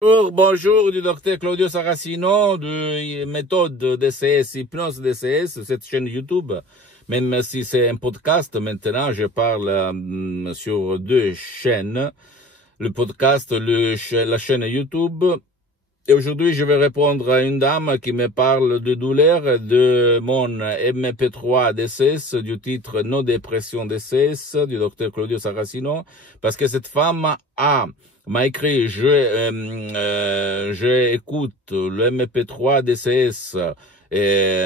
Bonjour du docteur Claudio Saracino de méthode DCS, hypnose DCS, cette chaîne YouTube. Même si c'est un podcast, maintenant je parle sur deux chaînes. Le podcast, la chaîne YouTube. Et aujourd'hui, je vais répondre à une dame qui me parle de douleur de mon MP3 DCS, du titre No dépression DCS, du docteur Claudio Saracino, parce que cette femme m'a écrit, je écoute le MP3 DCS,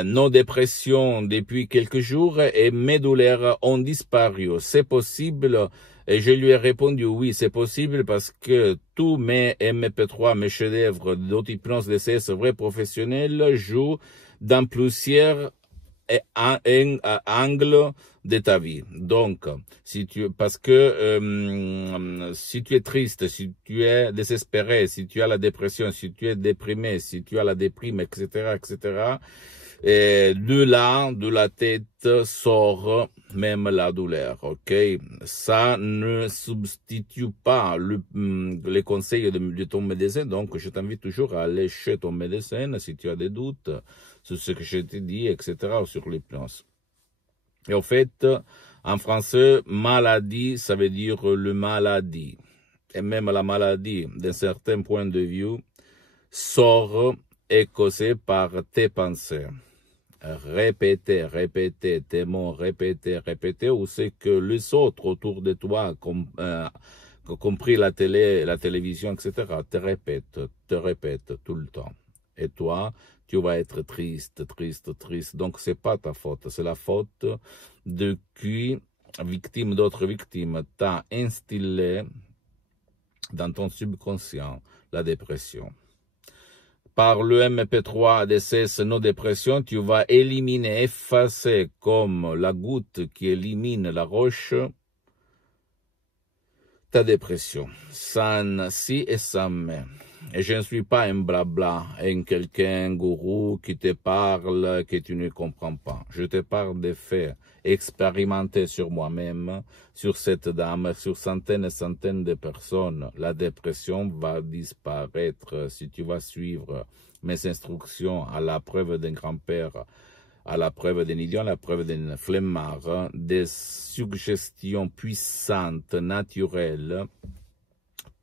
no dépression depuis quelques jours et mes douleurs ont disparu. C'est possible? Et je lui ai répondu oui, c'est possible parce que tous mes MP3, mes chefs-d'œuvre d'auto-hypnose DCS vrais professionnels jouent dans plusieurs angles de ta vie. Donc, si tu es triste, si tu es désespéré, si tu as la dépression, si tu es déprimé, si tu as la déprime, etc., etc., et de la tête sort même la douleur, ok? Ça ne substitue pas les conseils de ton médecin, donc je t'invite toujours à aller chez ton médecin si tu as des doutes sur ce que je t'ai dit, etc., ou sur l'hypnose. Et en fait, en français, maladie, ça veut dire le maladie. Et même la maladie, d'un certain point de vue, sort et causée par tes pensées. Répéter, répéter tes mots, répéter, ou c'est que les autres autour de toi, compris la télévision, etc., te répètent tout le temps. Et toi, tu vas être triste. Donc, c'est pas ta faute, c'est la faute de qui, victime d'autres victimes, t'a instillé dans ton subconscient la dépression. Par le MP3 DCS No Dépression, tu vas éliminer, effacer comme la goutte qui élimine la roche, ta dépression, sans si et sans mais. Et je ne suis pas un blabla, quelqu'un gourou qui te parle que tu ne comprends pas. Je te parle des faits expérimentés sur moi-même, sur cette dame, sur centaines et centaines de personnes. La dépression va disparaître si tu vas suivre mes instructions à la preuve d'un grand-père, à la preuve d'un idiot, à la preuve d'un flemmard, des suggestions puissantes, naturelles,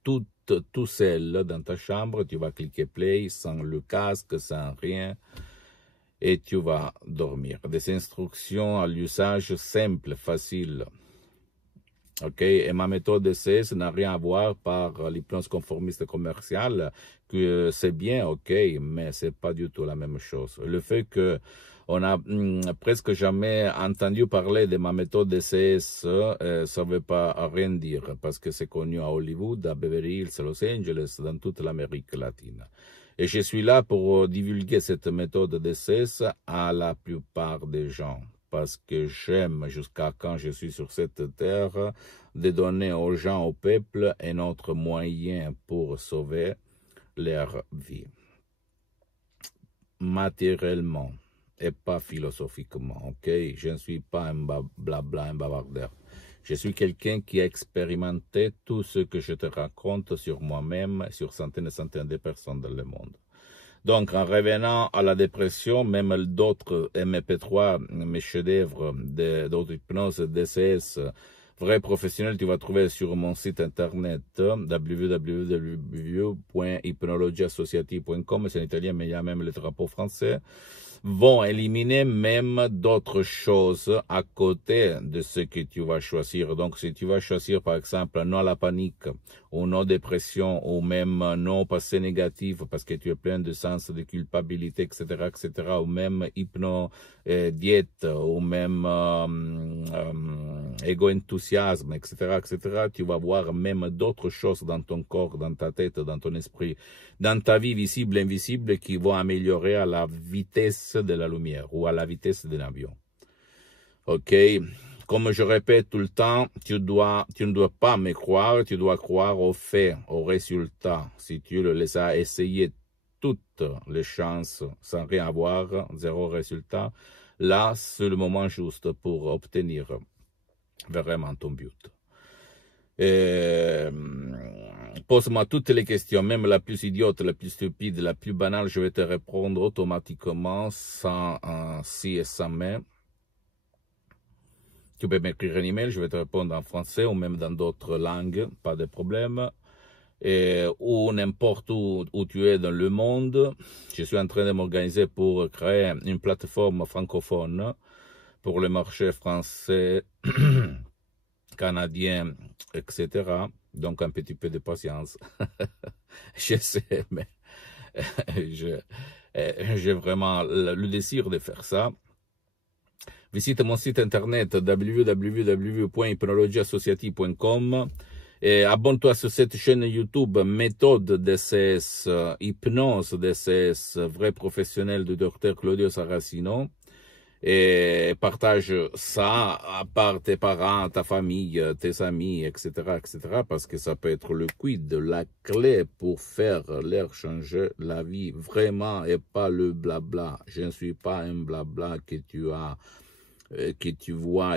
tout seul dans ta chambre. Tu vas cliquer play sans le casque, sans rien, et tu vas dormir. Des instructions à l'usage simple, facile. Ok, et ma méthode DCS n'a rien à voir par l'hypnose conformiste commerciale, que c'est bien, ok, mais c'est pas du tout la même chose. Le fait que on a presque jamais entendu parler de ma méthode DCS, ça veut pas rien dire, parce que c'est connu à Hollywood, à Beverly Hills, à Los Angeles, dans toute l'Amérique latine. Et je suis là pour divulguer cette méthode DCS à la plupart des gens, parce que j'aime, jusqu'à quand je suis sur cette terre, de donner aux gens, au peuple, un autre moyen pour sauver leur vie. Matériellement et pas philosophiquement, ok? Je ne suis pas un blabla, un bavardeur. Je suis quelqu'un qui a expérimenté tout ce que je te raconte sur moi-même, sur centaines et centaines de personnes dans le monde. Donc, en revenant à la dépression, même d'autres MP3, mes chefs-d'œuvre d'autres hypnose, DCS, vrais professionnels, tu vas trouver sur mon site internet www.hypnologieassociative.com, c'est en italien, mais il y a même le drapeau français, vont éliminer même d'autres choses à côté de ce que tu vas choisir. Donc, si tu vas choisir, par exemple, non à la panique, ou non dépression, ou même non passé négatif, parce que tu es plein de sens de culpabilité, etc., etc., ou même diète, ou même égo-enthousiasme, etc., etc., tu vas voir même d'autres choses dans ton corps, dans ta tête, dans ton esprit, dans ta vie visible et invisible, qui vont améliorer à la vitesse de la lumière ou à la vitesse d'un avion. Ok? Comme je répète tout le temps, tu ne dois pas me croire, tu dois croire aux faits, aux résultats. Si tu les as essayé toutes les chances sans rien avoir, zéro résultat, là, c'est le moment juste pour obtenir vraiment ton but. pose-moi toutes les questions, même la plus idiote, la plus stupide, la plus banale, je vais te répondre automatiquement, sans si et sans mais. Tu peux m'écrire un email, je vais te répondre en français ou même dans d'autres langues, pas de problème. Ou n'importe où tu es dans le monde. Je suis en train de m'organiser pour créer une plateforme francophone pour le marché français, canadien, etc. Donc un petit peu de patience. Je sais, mais j'ai vraiment le désir de faire ça. Visite mon site internet www.hypnologieassociative.com et abonne-toi sur cette chaîne YouTube Méthode DCS, Hypnose DCS, vrai professionnel du docteur Claudio Saracino. Et partage ça à part tes parents, ta famille, tes amis, etc., etc., parce que ça peut être le quid, la clé pour faire leur changer la vie vraiment et pas le blabla. Je ne suis pas un blabla que tu vois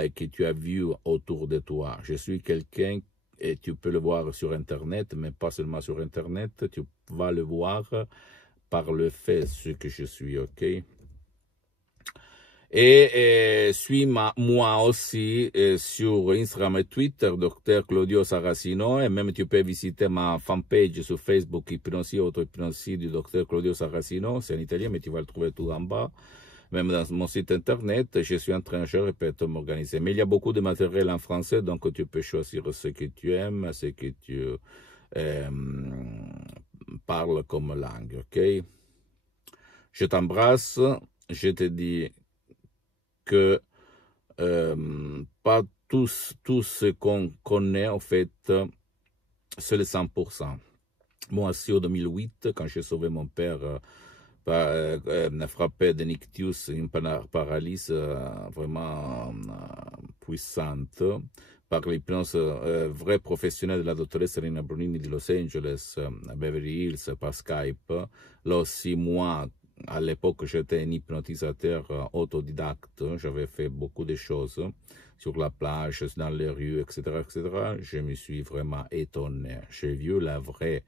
et que tu as vu autour de toi. Je suis quelqu'un, et tu peux le voir sur Internet, mais pas seulement sur Internet, tu vas le voir par le fait ce que je suis, ok? Et suis-moi aussi sur Instagram et Twitter, Dr Claudio Saracino, et même tu peux visiter ma fanpage sur Facebook, Hypnosie, Auto-Hypnosie du Dr Claudio Saracino, c'est en italien, mais tu vas le trouver tout en bas. Même dans mon site internet, je suis en train, je répète, m'organiser. Mais il y a beaucoup de matériel en français, donc tu peux choisir ce que tu aimes, ce que tu parles comme langue, ok? Je t'embrasse, je te dis que pas tout ce qu'on connaît, en fait, c'est le 100%. Moi aussi, en 2008, quand j'ai sauvé mon père, frappé de nictus, une paralysie vraiment puissante, par l'hypnose vrai professionnelle de la dottoressa Rina Brunini di Los Angeles, à Beverly Hills, par Skype. Là aussi, moi, à l'époque, j'étais un hypnotisateur autodidacte. J'avais fait beaucoup de choses sur la plage, dans les rues, etc., etc. Je me suis vraiment étonné. J'ai vu la vraie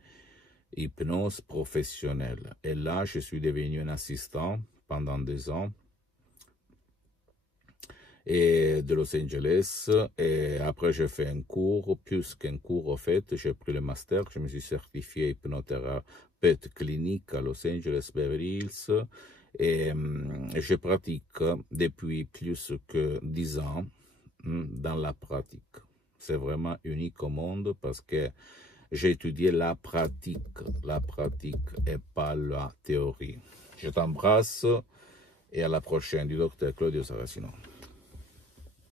hypnose professionnelle. Et là, je suis devenu un assistant pendant 2 ans et de Los Angeles. Et après, j'ai fait un cours, plus qu'un cours, en fait. J'ai pris le master, je me suis certifié hypnothérapeute clinique à Los Angeles, Beverly Hills. Et je pratique depuis plus que 10 ans dans la pratique. C'est vraiment unique au monde parce que j'ai étudié la pratique et pas la théorie. Je t'embrasse et à la prochaine du docteur Claudio Saracino.